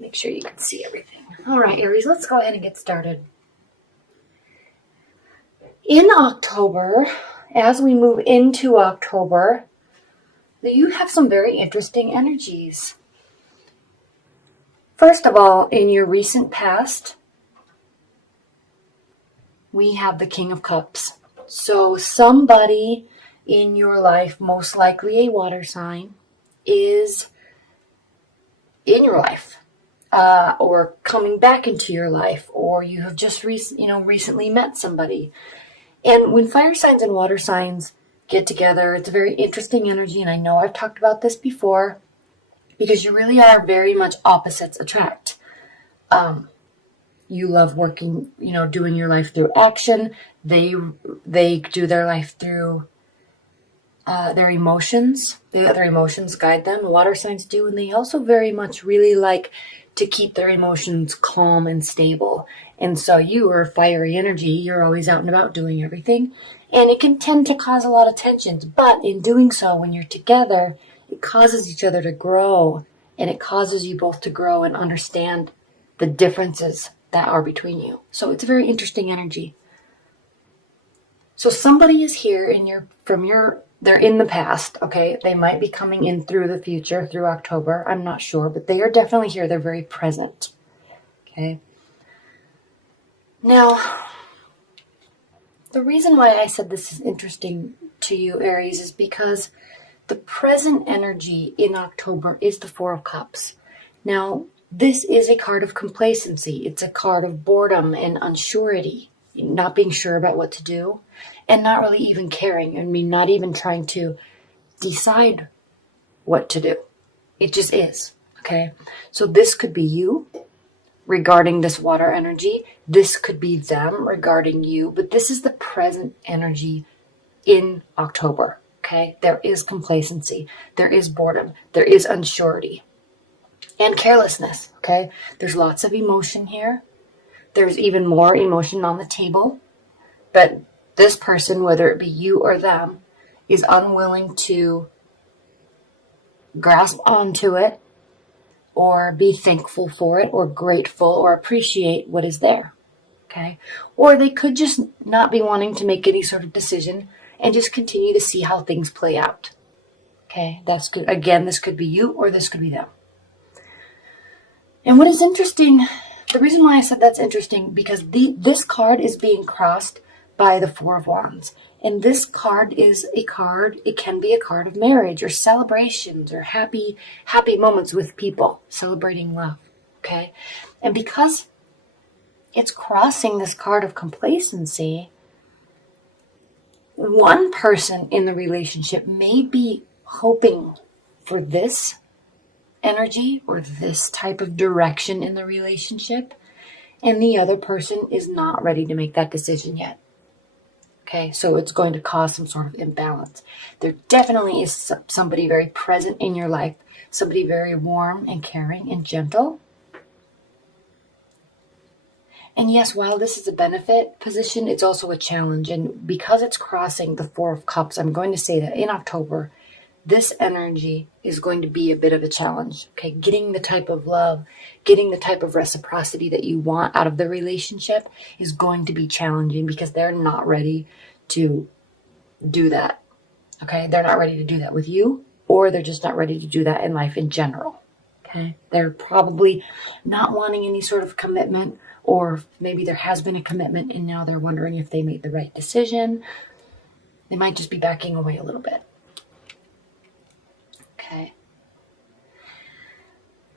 make sure you can see everything. All right, Aries, let's go ahead and get started. In October, as we move into October, you have some very interesting energies. First of all, in your recent past, we have the King of Cups. So somebody in your life, most likely a water sign, is in your life, or coming back into your life, or you have just recently met somebody. And when fire signs and water signs get together, it's a very interesting energy. And I know I've talked about this before, because you really are very much opposites attract. You love working, doing your life through action. They do their life through their emotions. They let their emotions guide them. Water signs do, and they also very much really like to keep their emotions calm and stable. And so you are fiery energy. You're always out and about doing everything. And it can tend to cause a lot of tensions. But in doing so, when you're together, it causes each other to grow. And it causes you both to grow and understand the differences that are between you. So it's a very interesting energy. So somebody is here they're in the past, okay? They might be coming in through the future, through October. I'm not sure, but they are definitely here. They're very present, okay? Now, the reason why I said this is interesting to you, Aries, is because the present energy in October is the Four of Cups. Now, this is a card of complacency. It's a card of boredom and unsurety, not being sure about what to do, and not really even caring. Not even trying to decide what to do. It just is, okay? So this could be you regarding this water energy. This could be them regarding you, but this is the present energy in October, okay? There is complacency. There is boredom. There is unsurety and carelessness, okay? There's lots of emotion here. There's even more emotion on the table, but this person, whether it be you or them, is unwilling to grasp onto it or be thankful for it or grateful or appreciate what is there, okay? Or they could just not be wanting to make any sort of decision and just continue to see how things play out, okay? That's good. Again, this could be you or this could be them. And what is interesting, the reason why I said that's interesting, because this card is being crossed by the Four of Wands. And this card is a card, it can be a card of marriage or celebrations or happy moments with people, celebrating love, okay? And because it's crossing this card of complacency, one person in the relationship may be hoping for this energy or this type of direction in the relationship, and the other person is not ready to make that decision yet. Okay, so it's going to cause some sort of imbalance. There definitely is somebody very present in your life, somebody very warm and caring and gentle. And yes, while this is a benefit position, it's also a challenge. And because it's crossing the Four of Cups, I'm going to say that in October, this energy is going to be a bit of a challenge. Okay, getting the type of love, getting the type of reciprocity that you want out of the relationship is going to be challenging because they're not ready to do that. Okay, they're not ready to do that with you, or they're just not ready to do that in life in general. Okay, they're probably not wanting any sort of commitment, or maybe there has been a commitment and now they're wondering if they made the right decision. They might just be backing away a little bit. Okay.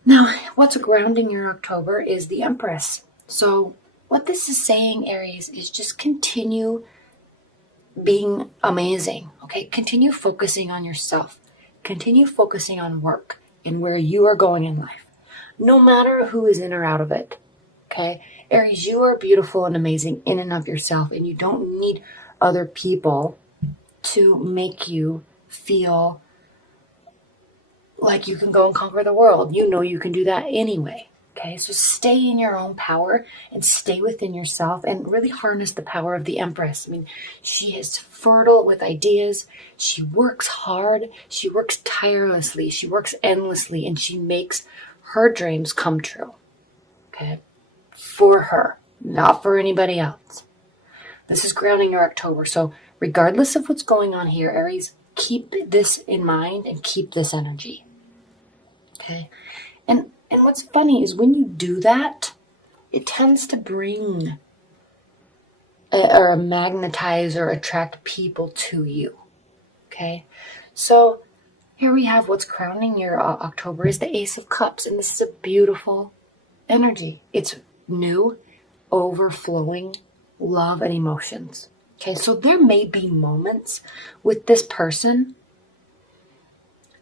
Now, what's grounding your October is the Empress. So what this is saying, Aries, is just continue being amazing. Okay, continue focusing on yourself. Continue focusing on work and where you are going in life, no matter who is in or out of it. Okay, Aries, you are beautiful and amazing in and of yourself, and you don't need other people to make you feel like you can go and conquer the world. You know you can do that anyway. Okay, so stay in your own power and stay within yourself and really harness the power of the Empress. I mean, she is fertile with ideas. She works hard. She works tirelessly. She works endlessly, and she makes her dreams come true. Okay? For her, not for anybody else. This is grounding your October. So regardless of what's going on here, Aries, keep this in mind and keep this energy. Okay? And what's funny is when you do that, it tends to bring or magnetize or attract people to you. Okay? So here we have what's crowning your October is the Ace of Cups. And this is a beautiful energy. It's new, overflowing love and emotions. Okay, so there may be moments with this person,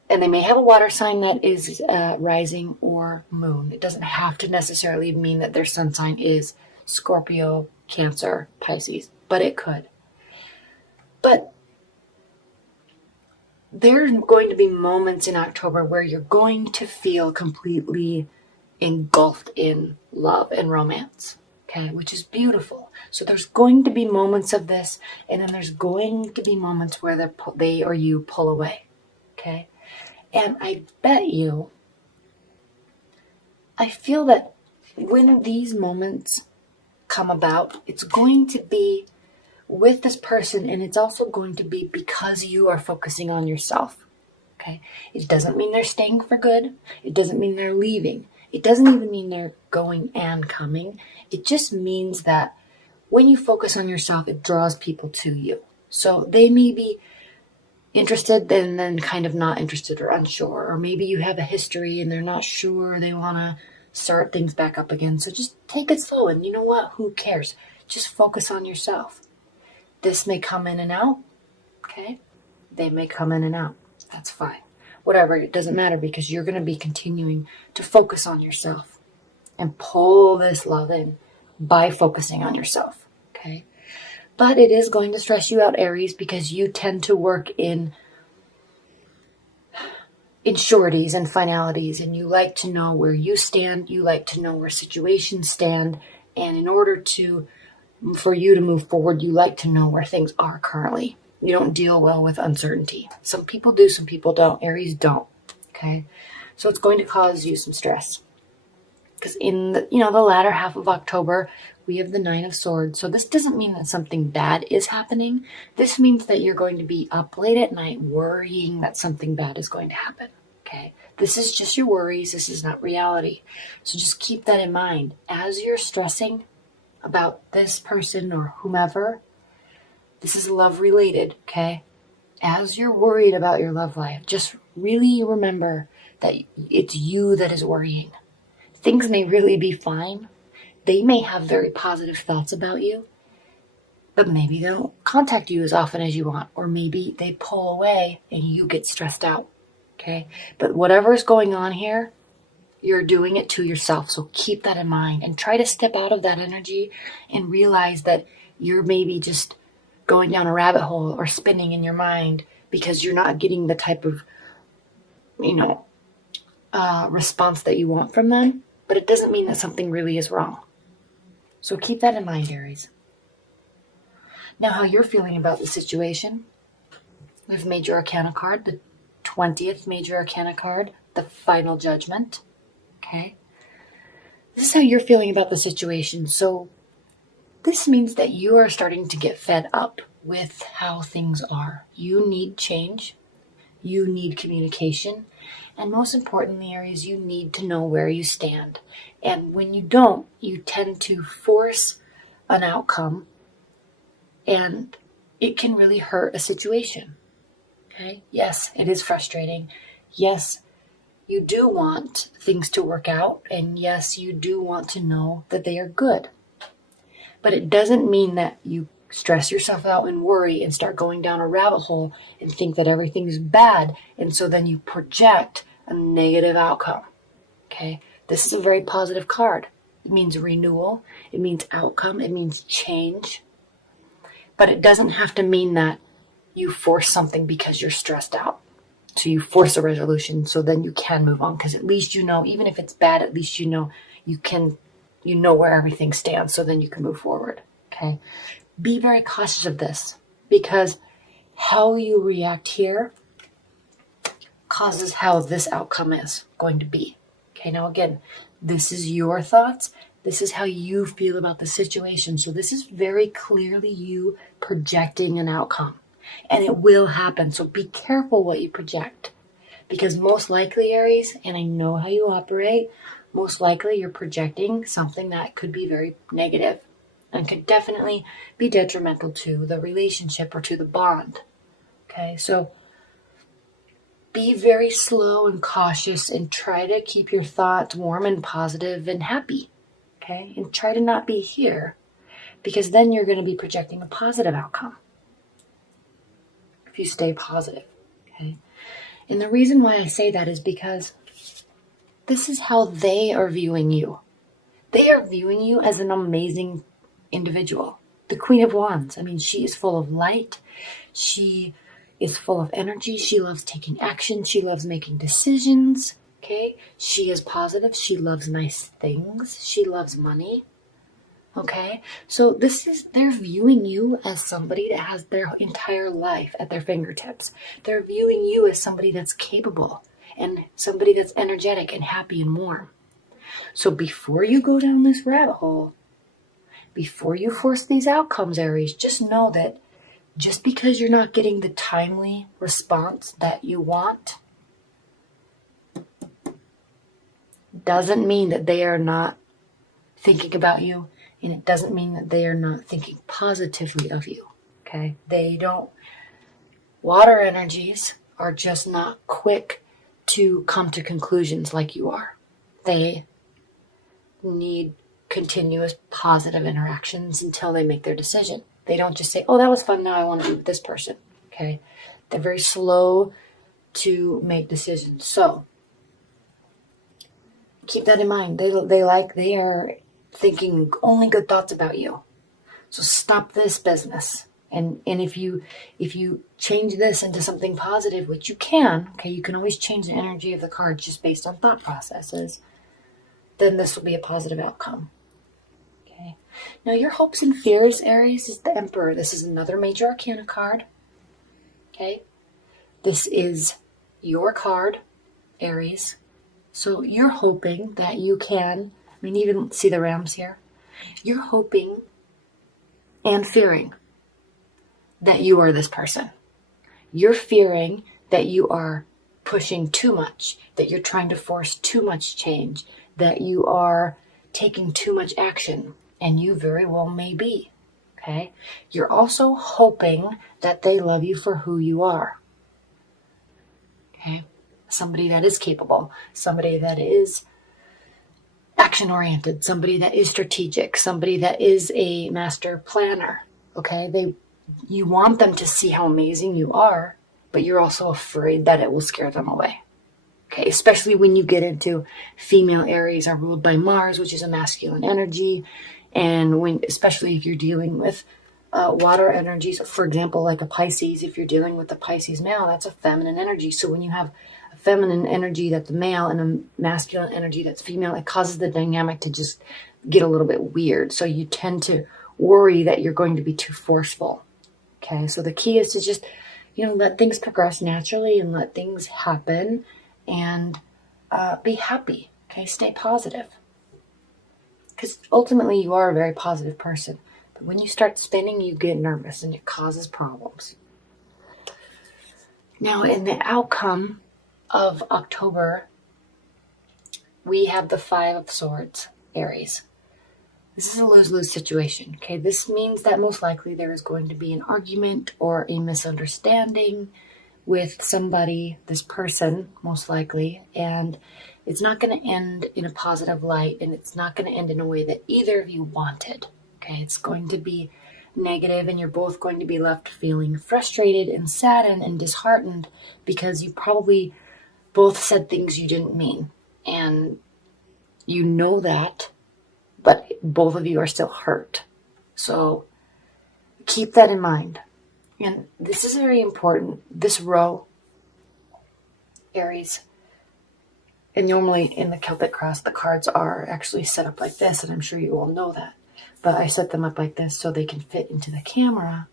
and they may have a water sign that is rising or moon. It doesn't have to necessarily mean that their sun sign is Scorpio, Cancer, Pisces, but it could. But there's going to be moments in October where you're going to feel completely engulfed in love and romance. Okay, which is beautiful. So there's going to be moments of this, and then there's going to be moments where they or you pull away. Okay, and I bet you, I feel that when these moments come about, it's going to be with this person, and it's also going to be because you are focusing on yourself. Okay, it doesn't mean they're staying for good. It doesn't mean they're leaving. It doesn't even mean they're going and coming. It just means that when you focus on yourself, it draws people to you. So they may be interested and then kind of not interested or unsure. Or maybe you have a history and they're not sure. They want to start things back up again. So just take it slow. And you know what? Who cares? Just focus on yourself. This may come in and out. Okay? They may come in and out. That's fine. Whatever, it doesn't matter because you're going to be continuing to focus on yourself and pull this love in by focusing on yourself, okay? But it is going to stress you out, Aries, because you tend to work in sureties and finalities, and you like to know where you stand, you like to know where situations stand, and in order for you to move forward, you like to know where things are currently. You don't deal well with uncertainty. Some people do, some people don't. Aries don't. Okay? So it's going to cause you some stress. Because in the latter half of October, we have the Nine of Swords. So this doesn't mean that something bad is happening. This means that you're going to be up late at night worrying that something bad is going to happen. Okay? This is just your worries. This is not reality. So just keep that in mind. As you're stressing about this person or whomever, this is love related, okay? As you're worried about your love life, just really remember that it's you that is worrying. Things may really be fine. They may have very positive thoughts about you, but maybe they don't contact you as often as you want, or maybe they pull away and you get stressed out, okay? But whatever is going on here, you're doing it to yourself, so keep that in mind and try to step out of that energy and realize that you're maybe just going down a rabbit hole or spinning in your mind because you're not getting the type of, response that you want from them. But it doesn't mean that something really is wrong. So keep that in mind, Aries. Now, how you're feeling about the situation. We have Major Arcana card, the 20th Major Arcana card, the Final Judgment. Okay? This is how you're feeling about the situation. So this means that you are starting to get fed up with how things are. You need change. You need communication. And most importantly, Aries, you need to know where you stand. And when you don't, you tend to force an outcome, and it can really hurt a situation. Okay? Yes, it is frustrating. Yes, you do want things to work out. And yes, you do want to know that they are good. But it doesn't mean that you stress yourself out and worry and start going down a rabbit hole and think that everything's bad. And so then you project a negative outcome. Okay? This is a very positive card. It means renewal. It means outcome. It means change. But it doesn't have to mean that you force something because you're stressed out. So you force a resolution so then you can move on. Because at least you know, even if it's bad, at least you know you know where everything stands, so then you can move forward, okay? Be very cautious of this, because how you react here causes how this outcome is going to be, okay? Okay, now again, this is your thoughts. This is how you feel about the situation. So this is very clearly you projecting an outcome. And it will happen. So be careful what you project. Because most likely, Aries, and I know how you operate, most likely you're projecting something that could be very negative and could definitely be detrimental to the relationship or to the bond. Okay, so be very slow and cautious and try to keep your thoughts warm and positive and happy. Okay, and try to not be here, because then you're going to be projecting a positive outcome if you stay positive. Okay, and the reason why I say that is because this is how they are viewing you. They are viewing you as an amazing individual. The Queen of Wands. I mean, she is full of light. She is full of energy. She loves taking action. She loves making decisions. Okay? She is positive. She loves nice things. She loves money. Okay? So they're viewing you as somebody that has their entire life at their fingertips. They're viewing you as somebody that's capable and somebody that's energetic and happy and warm. So before you go down this rabbit hole, before you force these outcomes, Aries, just know that just because you're not getting the timely response that you want doesn't mean that they are not thinking about you, and it doesn't mean that they are not thinking positively of you. Okay? Water energies are just not quick to come to conclusions like you are. They need continuous positive interactions until they make their decision. They don't just say, oh, that was fun, now I want to be with this person. Okay? They're very slow to make decisions. So keep that in mind. They are thinking only good thoughts about you. So stop this business. And if you change this into something positive, which you can, okay, you can always change the energy of the cards just based on thought processes, then this will be a positive outcome. Okay. Now your hopes and fears, Aries, is the Emperor. This is another major arcana card. Okay. This is your card, Aries. So you're hoping that you can, even see the rams here. You're hoping and fearing that you are this person. You're fearing that you are pushing too much, that you're trying to force too much change, that you are taking too much action, and you very well may be. Okay? You're also hoping that they love you for who you are. Okay? Somebody that is capable, somebody that is action-oriented, somebody that is strategic, somebody that is a master planner. Okay? You want them to see how amazing you are, but you're also afraid that it will scare them away. Okay, especially when you get into female Aries are ruled by Mars, which is a masculine energy, and especially if you're dealing with water energies, for example, like a Pisces, if you're dealing with a Pisces male, that's a feminine energy. So when you have a feminine energy that's male and a masculine energy that's female, it causes the dynamic to just get a little bit weird. So you tend to worry that you're going to be too forceful. Okay, so the key is to just, let things progress naturally and let things happen and be happy. Okay, stay positive. Because ultimately you are a very positive person. But when you start spinning, you get nervous and it causes problems. Now, in the outcome of October, we have the 5 of Swords, Aries. This is a lose-lose situation, okay? This means that most likely there is going to be an argument or a misunderstanding with somebody, this person, most likely, and it's not going to end in a positive light, and it's not going to end in a way that either of you wanted, okay? It's going to be negative, and you're both going to be left feeling frustrated and saddened and disheartened because you probably both said things you didn't mean, and you know that, but both of you are still hurt. So keep that in mind. And this is very important. This row, Aries, and normally in the Celtic cross, the cards are actually set up like this, and I'm sure you all know that. But I set them up like this so they can fit into the camera.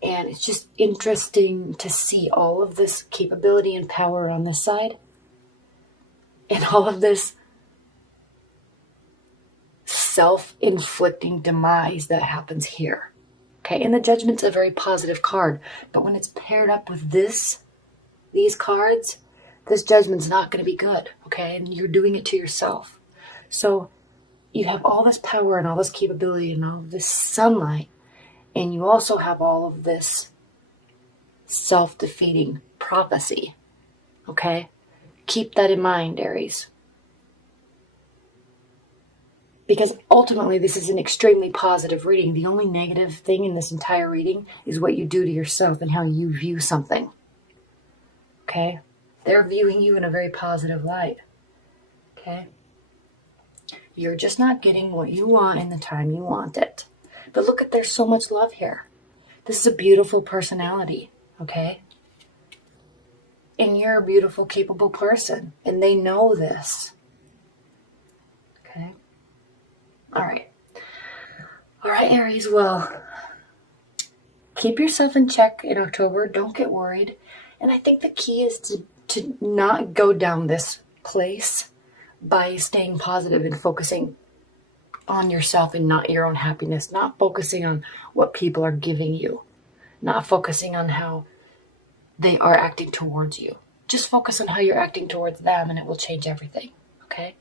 And it's just interesting to see all of this capability and power on this side and all of this self-inflicting demise that happens here. Okay, and the Judgment's a very positive card, but when it's paired up with these cards, this Judgment's not going to be good, okay? And you're doing it to yourself. So you have all this power and all this capability and all of this sunlight, and you also have all of this self-defeating prophecy, okay? Keep that in mind, Aries. Because ultimately, this is an extremely positive reading. The only negative thing in this entire reading is what you do to yourself and how you view something. Okay? They're viewing you in a very positive light. Okay? You're just not getting what you want in the time you want it. But look at, there's so much love here. This is a beautiful personality. Okay? And you're a beautiful, capable person. And they know this. Okay? All right, Aries, well, keep yourself in check in October. Don't get worried. And I think the key is to not go down this place by staying positive and focusing on yourself and not your own happiness, not focusing on what people are giving you, not focusing on how they are acting towards you. Just focus on how you're acting towards them, and it will change everything, okay?